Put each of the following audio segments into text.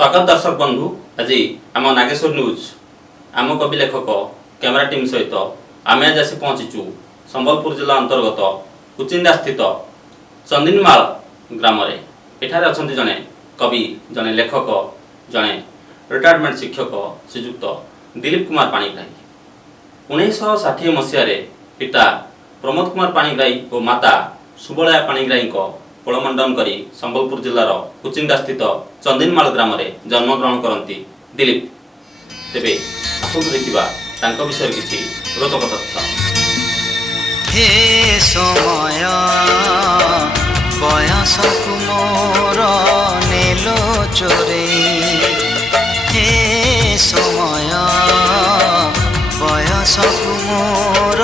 स्वागत दर्शक बंधु। आज आम नागेश्वर न्यूज आम कवि लेखक कैमेरा टीम सहित आम आज आसी पहुंचीचु संबलपुर जिला अंतर्गत कुचिंडा स्थित चंदिनमाल ग्राम एठारे अछंती जने कवि जने लेखक जने रिटायरमेंट शिक्षक श्रीजुक्त दिलीप कुमार पाणिग्राही 1960 मसीह पिता प्रमोद कुमार पाणिग्राही और माता सुबलया पाणिग्राही पोलमंडन करी संबलपुर जिलार कुचिंडा स्थित चंदिनमाल ग्राम जन्मग्रहण करती दिलीप। तेबे आसंतु देखिबा तांको विषय किछि रोचक तथ्य। हे समय बयस कुमोर नेलो चोरे, हे समय बयस कुमोर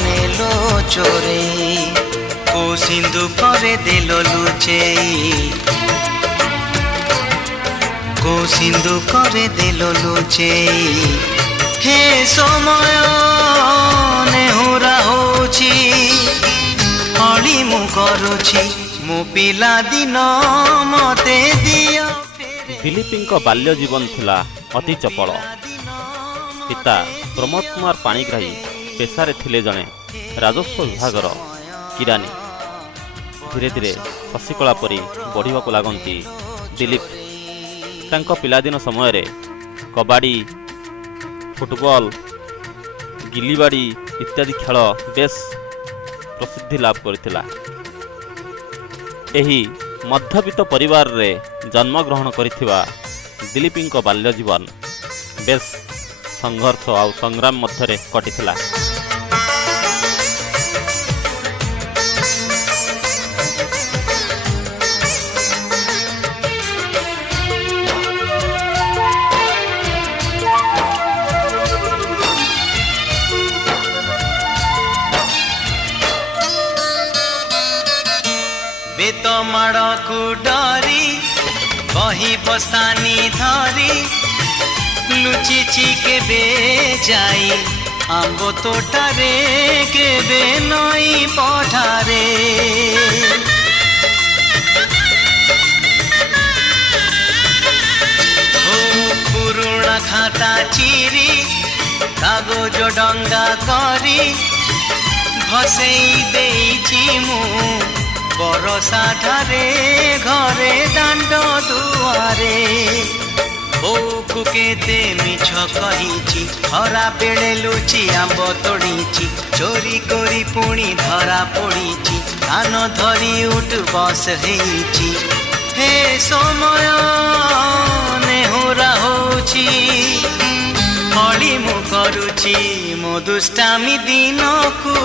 नेलो चोरे, को सिंधु करे दिल लुचेई, को सिंधु करे दिल लुचेई, हे समय नेहुरा होछि हली मु करुछि मु पिला दिन मते दिया। दिलीपींको बाल्य जीवन थिला अति चपल। पिता प्रमोद कुमार पाणिग्राही पेशारे थिले जने राजस्व विभागर किरानी। धीरे धीरे शशिकला परी बढ़िबाकु लागंती दिलीप। तांको पिलादिन समय कबाड़ी, फुटबॉल, गिलीबाड़ी इत्यादि खेल बेस प्रसिद्धि लाभ करथिला। एही मध्यवित्त परिवार रे जन्मग्रहण करिथिबा दिलीपींको बाल्य जीवन बेस संघर्ष और संग्राम मध्यरे कटिथिला। बेत माड़कू डरी बही बस्तानी धरी लुचिची केबे जाई आंबो तोटारे केबे नई पठारे। ओ पुरुणा खाता चिरी कागज डंगा करी भसेई देइची मु बरसा ठारे घरे दांड दुआरे। बोकु केते मिछ कहिची खरा बेले लुची आंब तोड़ीची चोरी करी पुणी धरा पड़ीची कान धरी उठ बस हेची। हे समय नेहुरा होची हली मु करुची मो दुष्टामी दिन को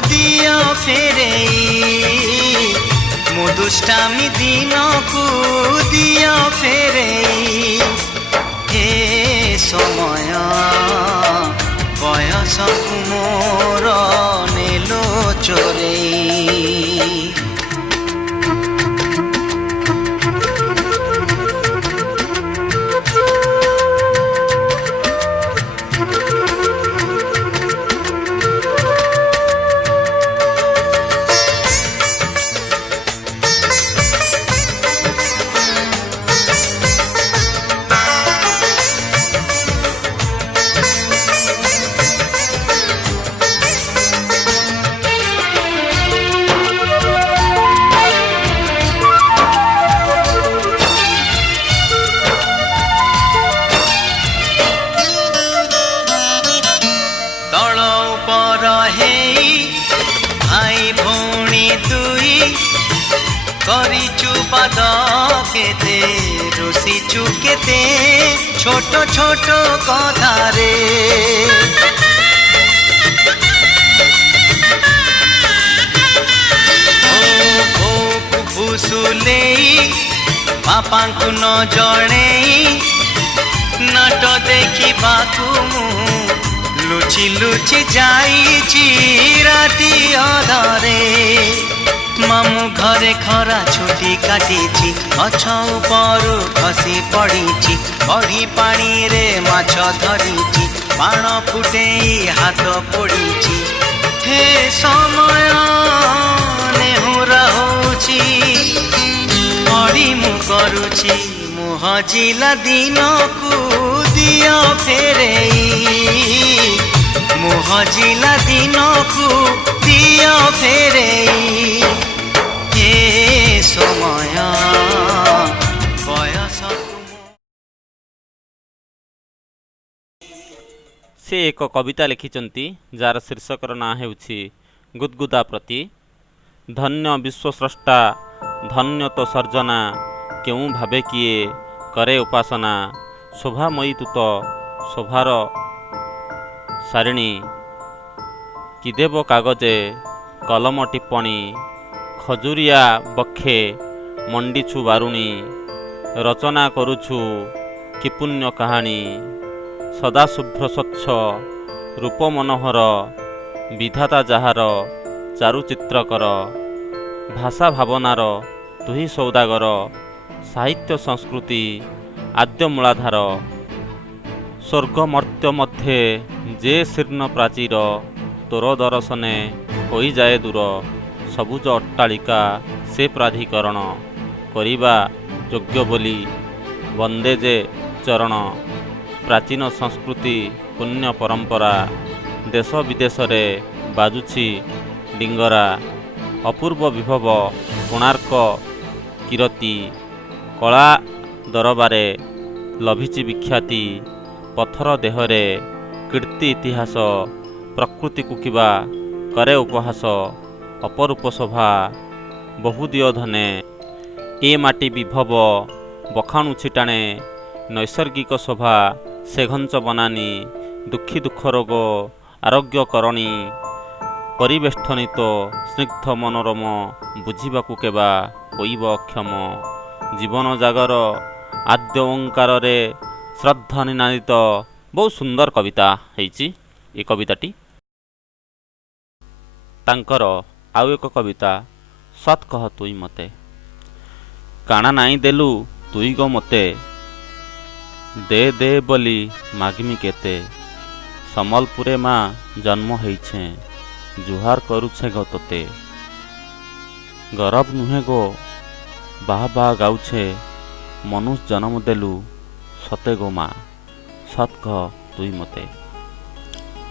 दिया फेरेई, मो दुष्टामी दिन को दिया फेरेई। हे समय बयस कुमोर नेलो चोरेई। केते रुसिचु केते छोट छोट कथारे। ओ भूसुलेई बापांकु न जणेई नाट देखी बाकु लुचि लुचि जाइची राति अधरे। मामू घरे खरा छुटी काटिची गछ उपरू खसी पड़ीची बड़ी पानी रे माछ धरीची बाण फुटेई हाथ पोड़ीची। हे समय नेहुरा होची हली मु करुची मु हजिला दिन को दियो फेरेई हजिला दिन को दियो फेरेई ए समय बयस से एक कविता लिखिचंती जार शीर्षकर ना हेउछि गुदगुदा प्रति। धन्य विश्वस्रष्टा धन्य तो सर्जना केउ भावे किए करे उपासना शोभामयी तुत शोभार सारिणी कि देव कागजे कलम टिप्पणी खजुरिया बक्षे मंडीछु बारुणी रचना करुछु कि पुण्य कहानी सदा शुभ्र स्वच्छ रूप मनोहर विधाता जाहार चारुचित्रकर भाषा भावनार तुही सौदागर साहित्य संस्कृति आद्य मूलाधार स्वर्गमर्त्य मध्य जे शीर्ण प्राचीर तोर दर्शने हो जाए दूर सबुज अट्टालिका से प्राधिकरण करिबा योग्य बोली वंदे जे चरण प्राचीन संस्कृति पुण्य परंपरा देश विदेश रे बाजुछि डिंगरा अपूर्व विभव कोणार्क कीरति कला दरबारे लभिछि विख्याति पथर देहरे कीर्ति इतिहास प्रकृति कुकिबा करे उपहास अपरूप शोभा बहुदिय धने ए माटी विभव बखाणु छिटाणे नैसर्गिक शोभा से घंच बनानी दुखी दुख रोग आरोग्य करणी परिवेष्टनित स्निग्ध मनोरम बुझिबाकु केबा होइब अक्षम जीवन जागर आद्य ओंकार रे श्रद्धा निनादित बहुत सुंदर कविता हेइछि ए कविताटी। तांकर आउ एक कविता सत कह तुई मते काना नाई देलु तुई गो मते दे दे बोली मागमी केते समलपुरे माँ जन्म होइछे जुहार करुछे गो तोते गरब नुहे गो बाह बाह गाउछे मनुष्य जन्म देलु सते गो माँ सत कह तुई मते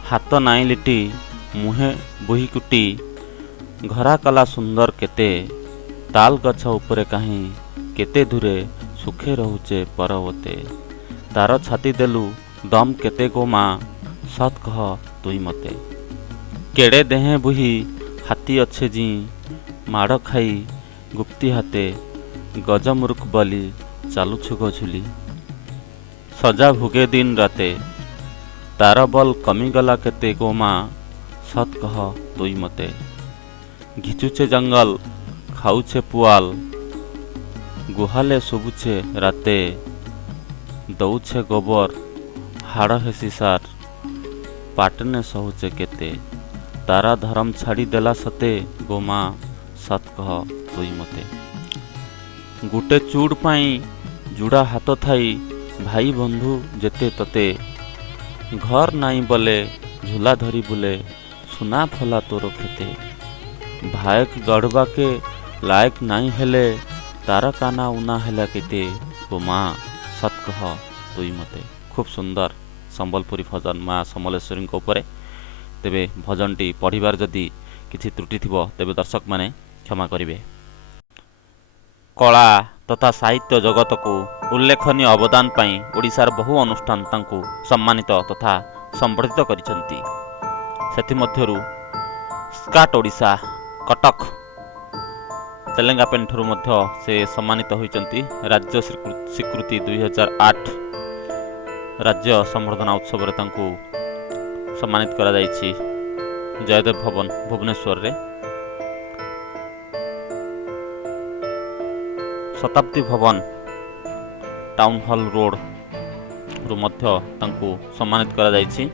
हाथ नाई लिटी मुहे बुही कुटी घरा कला सुंदर केते ताल गछ उपरे काहीं केते दूरे सुखे रहुचे परवते तार छाती देलु दम केते गो माँ सत कह तुई मते केड़े देहे बुही हाथी अच्छे जी माड़ खाई गुप्ती हाते गजमुरुख बली चालुछु गो झुली सजा भुगे दिन राते तार बल कमीगला केते गो माँ सत कह तुई मते घिचुचे जंगल खाउछे पुआल गुहाले शुभुछे राते दौछे गोबर हाड़ हेसी सार पाटने सहुचे केते तारा धर्म छाड़ी देला सते गो माँ सत कह तुई मते गुटे चूड़ पाई जुड़ा हाथ थाई भाई बंधु जेते तते घर नाई बोले झूला धरी बुले सुना फला तोर खेते भायक गढ़वा के लायक नाई हेले तारा काना उना हेला केते गो माँ सत कह तुई मते। खूब सुंदर संबलपुरी भजन माँ समलेश्वरी उपरे तेबे भजनटी पढ़िबार जदि किछि त्रुटि थिबो तेबे दर्शक माने क्षमा करिवे। कला तथा साहित्य जगत को उल्लेखनीय अवदान पाई ओडिशार बहु अनुष्ठान तांकु सम्मानित तथा संबर्धित करिसंती। सेथिमध्यरु स्काट ओडिशा कटक तेलेंगा पेंठरू मध्य से सम्मानित होइचंती। राज्य स्वीकृति 2008 राज्य संवर्धना उत्सव रे तांकु सम्मानित करा जायछि जयदेव भवन भुवनेश्वर रे। शताब्दी भवन टाउन हॉल रोड रु मध्य तांकु सम्मानित करा जायछि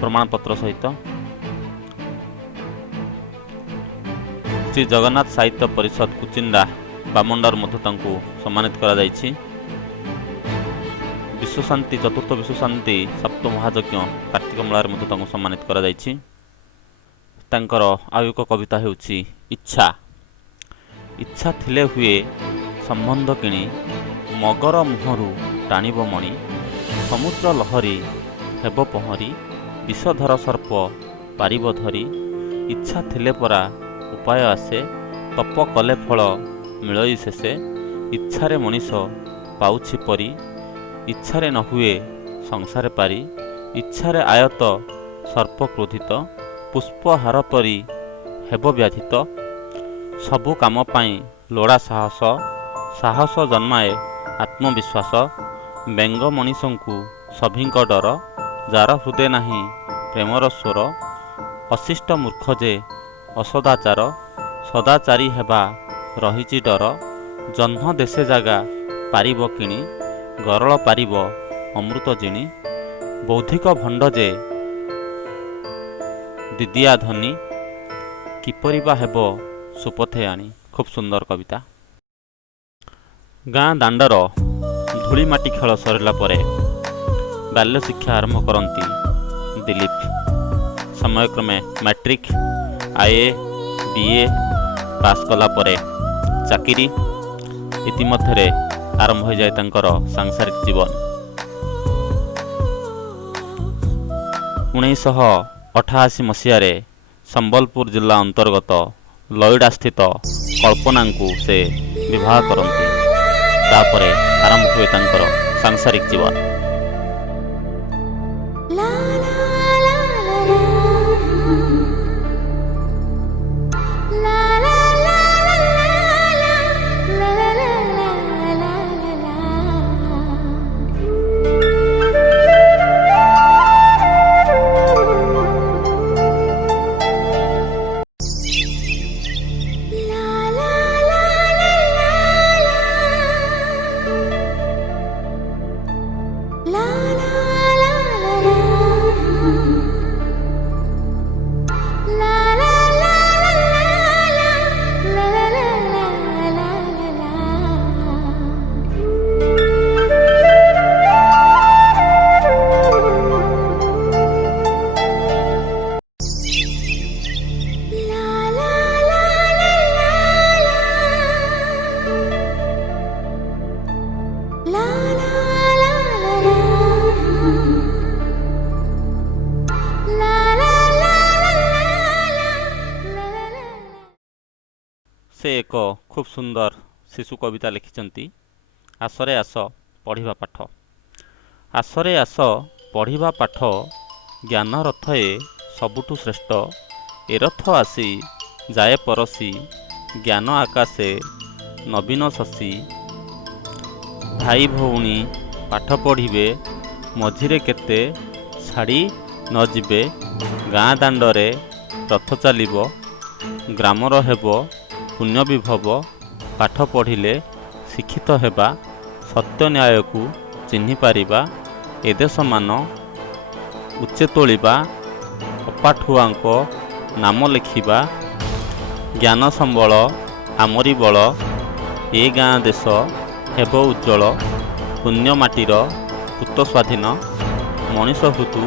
प्रमाण पत्र सहित। श्री जगन्नाथ साहित्य परिषद कुचिंडा बामंडार मध्य तांकु सम्मानित करा जायछि। विश्व शांति चतुर्थ विश्व शांति सप्त महायज्ञ कार्तिक मेलार मध्य तांकु सम्मानित करा जायछि। तांकर आउ एक कविता हेउछि इच्छा। इच्छा थिले हुए संबंध किणी ମଗର ମୁହଁରୁ ଟାଣିବ ମଣି, ସମୁଦ୍ର ଲହରୀ ହେବ ପହଁରି, ବିଷଧର ସର୍ପ ପାରିବ ଧରି, ଇଚ୍ଛା ଥିଲେ ପରା ଉପାୟ ଆସେ, ତପ କଲେ ଫଳ ମିଳଇ ଶେଷେ, ଇଚ୍ଛାରେ ମଣିଷ ପାଉଛି ପରି, ଇଚ୍ଛାରେ ନ ହୁଏ ସଂସାରେ ପାରି, ଇଚ୍ଛାରେ ଆୟତ ସର୍ପ କ୍ରୋଧିତ, ପୁଷ୍ପହାର ପରି ହେବ ବ୍ୟାଧିତ, ସବୁ କାମ ପାଇଁ ଲୋଡ଼ା ସାହସ, ସାହସ ଜନ୍ମାଏ ଆତ୍ମବିଶ୍ୱାସ, ବ୍ୟଙ୍ଗ ମଣିଷଙ୍କୁ ସଭିଙ୍କ ଡର, ଯାର ହୃଦେ ନାହିଁ ପ୍ରେମର ସ୍ୱର, ଅଶିଷ୍ଟ ମୂର୍ଖ ଯେ ଅସଦାଚାର, ସଦାଚାରୀ ହେବା ରହିଛି ଡର, ଜହ୍ନ ଦେଶେ ଜାଗା ପାରିବ କିଣି, ଗରଳ ପାରିବ ଅମୃତ ଜିଣି, ବୌଦ୍ଧିକ ଭଣ୍ଡ ଯେ ଦିଦିଆ ଧନୀ, କିପରି ବା ହେବ ସୁପଥେ ଆଣି। ଖୁବ୍ ସୁନ୍ଦର କବିତା। ଗାଁ ଦାଣ୍ଡର ଧୂଳି ମାଟି ଖେଳ ସରିଲା ପରେ ବାଲ୍ୟ ଶିକ୍ଷା ଆରମ୍ଭ କରନ୍ତି ଦିଲ୍ଲୀପ। ସମୟକ୍ରମେ ମ୍ୟାଟ୍ରିକ୍, ଆଇଏ, ବିଏ ପାସ୍ କଲା ପରେ ଚାକିରି, ଇତିମଧ୍ୟରେ ଆରମ୍ଭ ହୋଇଯାଏ ତାଙ୍କର ସାଂସାରିକ ଜୀବନ। 1988 ମସିହାରେ ସମ୍ବଲପୁର ଜିଲ୍ଲା ଅନ୍ତର୍ଗତ ଲଇଡ଼ାସ୍ଥିତ କଳ୍ପନାଙ୍କୁ ସେ ବିବାହ କରନ୍ତି। ତାପରେ ଆରମ୍ଭ ହୁଏ ତାଙ୍କର ସାଂସାରିକ ଜୀବନ। ସେ ଏକ ଖୁବ୍ ସୁନ୍ଦର ଶିଶୁ କବିତା ଲେଖିଛନ୍ତି। ଆସରେ ଆସ ପଢ଼ିବା ପାଠ। ଆସରେ ଆସ ପଢ଼ିବା ପାଠ, ଜ୍ଞାନ ରଥ ଏ ସବୁଠୁ ଶ୍ରେଷ୍ଠ। ଏ ରଥ ଆସି ଯାଏ ପରସି, ଜ୍ଞାନ ଆକାଶେ ନବୀନ ଶଶୀ। ଭାଇ ଭଉଣୀ ପାଠ ପଢ଼ିବେ, ମଝିରେ କେତେ ଛାଡ଼ି ନ ଯିବେ। ଗାଁ ଦାଣ୍ଡରେ ରଥ ଚାଲିବ, ଗ୍ରାମର ହେବ ପୁଣ୍ୟ ବିଭବ। ପାଠ ପଢ଼ିଲେ ଶିକ୍ଷିତ ହେବା, ସତ୍ୟ ନ୍ୟାୟକୁ ଚିହ୍ନି ପାରିବା। ଏ ଦେଶ ମାନ ଉଚ୍ଚେ ତୋଳିବା, ଅପାଠୁଆଙ୍କ ନାମ ଲେଖିବା। ଜ୍ଞାନ ସମ୍ବଳ ଆମରି ବଳ, ଏ ଗାଁ ଦେଶ ହେବ ଉଜ୍ଜଳ। ପୁଣ୍ୟ ମାଟିର ପୂତ ସ୍ୱାଧୀନ, ମଣିଷ ହୃତୁ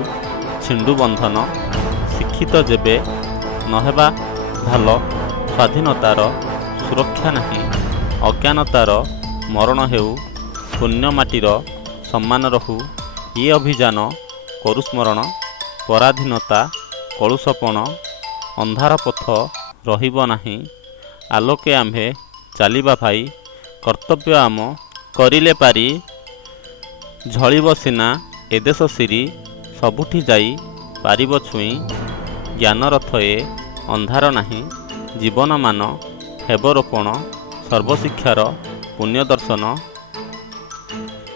ଛିଣ୍ଡୁ ବନ୍ଧନ। ଶିକ୍ଷିତ ଯେବେ ନହେବା ଭଲ, ସ୍ୱାଧୀନତାର ସୁରକ୍ଷା ନାହିଁ। ଅଜ୍ଞାନତାର ମରଣ ହେଉ, ପୁଣ୍ୟ ମାଟିର ସମ୍ମାନ ରହୁ। ଏ ଅଭିଯାନ କରୁ ସ୍ମରଣ, ପରାଧୀନତା କଳୁଷପଣ। ଅନ୍ଧାର ପଥ ରହିବ ନାହିଁ, ଆଲୋକେ ଆମ୍ଭେ ଚାଲିବା ଭାଇ। କର୍ତ୍ତବ୍ୟ ଆମ କରିଲେ ପାରି, ଝଳିବ ସିନା ଏ ଦେଶ ସିରି। ସବୁଠି ଯାଇ ପାରିବ ଛୁଇଁ, ଜ୍ଞାନ ରଥ ଏ ଅନ୍ଧାର ନାହିଁ। ଜୀବନମାନ ହେବ ରୋପଣ, ସର୍ବଶିକ୍ଷାର ପୁଣ୍ୟ ଦର୍ଶନ।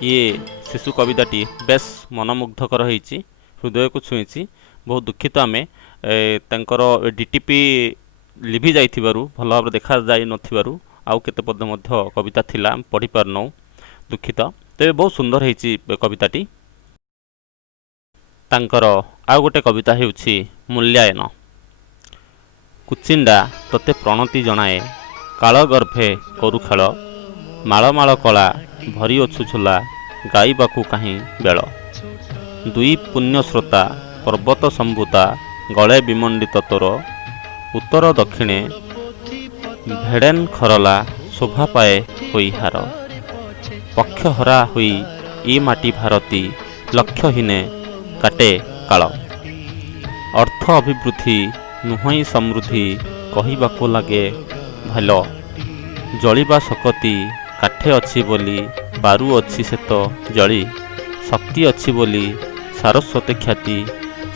ଇଏ ଶିଶୁ କବିତାଟି ବେଶ୍ ମନମୁଗ୍ଧକର ହେଇଛି, ହୃଦୟକୁ ଛୁଇଁଛି। ବହୁତ ଦୁଃଖିତ ଆମେ ତାଙ୍କର ଡିଟିପି ଲିଭି ଯାଇଥିବାରୁ, ଭଲ ଭାବରେ ଦେଖାଯାଇ ନଥିବାରୁ ଆଉ କେତେ ପଦ ମଧ୍ୟ କବିତା ଥିଲା ଆମେ ପଢ଼ିପାରୁନାହୁଁ, ଦୁଃଖିତ। ତେବେ ବହୁତ ସୁନ୍ଦର ହେଇଛି କବିତାଟି। ତାଙ୍କର ଆଉ ଗୋଟେ କବିତା ହେଉଛି ମୂଲ୍ୟାୟନ। କୁଚିଣ୍ଡା ତୋତେ ପ୍ରଣତି ଜଣାଏ, କାଳ ଗର୍ଭେ କରୁ ଖେଳ। ମାଳ ମାଳ କଳା ଭରିଅଛୁ ଝୁଲା, ଗାଇବାକୁ କାହିଁ ବେଳ। ଦୁଇ ପୁଣ୍ୟସ୍ରୋତା ପର୍ବତ ସମ୍ଭୂତା, ଗଳେ ବିମଣ୍ଡିତ ତୋର। ଉତ୍ତର ଦକ୍ଷିଣେ ଭେଡ଼େନ୍ ଖରଲା, ଶୋଭା ପାଏ ହୋଇହାର। ପକ୍ଷହରା ହୋଇ ଏ ମାଟି ଭାରତୀ ଲକ୍ଷ୍ୟହୀନେ କାଟେ କାଳ। ଅର୍ଥ ଅଭିବୃଦ୍ଧି ନୁହଁଇ ସମୃଦ୍ଧି କହିବାକୁ ଲାଗେ ଭଲ। ଜଳିବା ଶକତି କାଠେ ଅଛି ବୋଲି ପାରୁ ଅଛି ସେତ ଜଳି। ଶକ୍ତି ଅଛି ବୋଲି ସାରସ୍ୱତ ଖ୍ୟାତି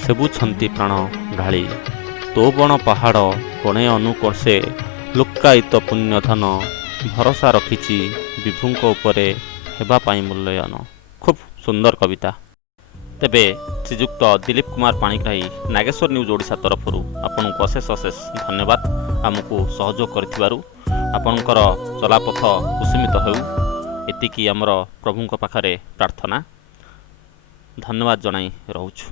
ସେବୁଛନ୍ତି ପ୍ରାଣ ଢାଳି। ତୋ ବଣ ପାହାଡ଼ କୋଣେ ଅନୁକୋଷେ ଲୁକ୍କାୟିତ ପୁଣ୍ୟଧନ ଭରସା ରଖିଛି ବିଭୁଙ୍କ ଉପରେ ହେବା ପାଇଁ ମୂଲ୍ୟୟନ। ଖୁବ୍ ସୁନ୍ଦର କବିତା। ତେବେ ଶ୍ରୀଯୁକ୍ତ ଦିଲ୍ଲୀପ କୁମାର ପାଣିଗ୍ରାହୀ ନାଗେଶ୍ୱର ନ୍ୟୁଜ୍ ଓଡ଼ିଶା ତରଫରୁ ଆପଣଙ୍କୁ ଅଶେଷ ଅଶେଷ ଧନ୍ୟବାଦ ଆମକୁ ସହଯୋଗ କରିଥିବାରୁ। ଆପଣଙ୍କର ଚଲାପଥ କୁସୁମିତ ହେଉ, ଏତିକି ଆମର ପ୍ରଭୁଙ୍କ ପାଖରେ ପ୍ରାର୍ଥନା। ଧନ୍ୟବାଦ ଜଣାଇ ରହୁଛୁ।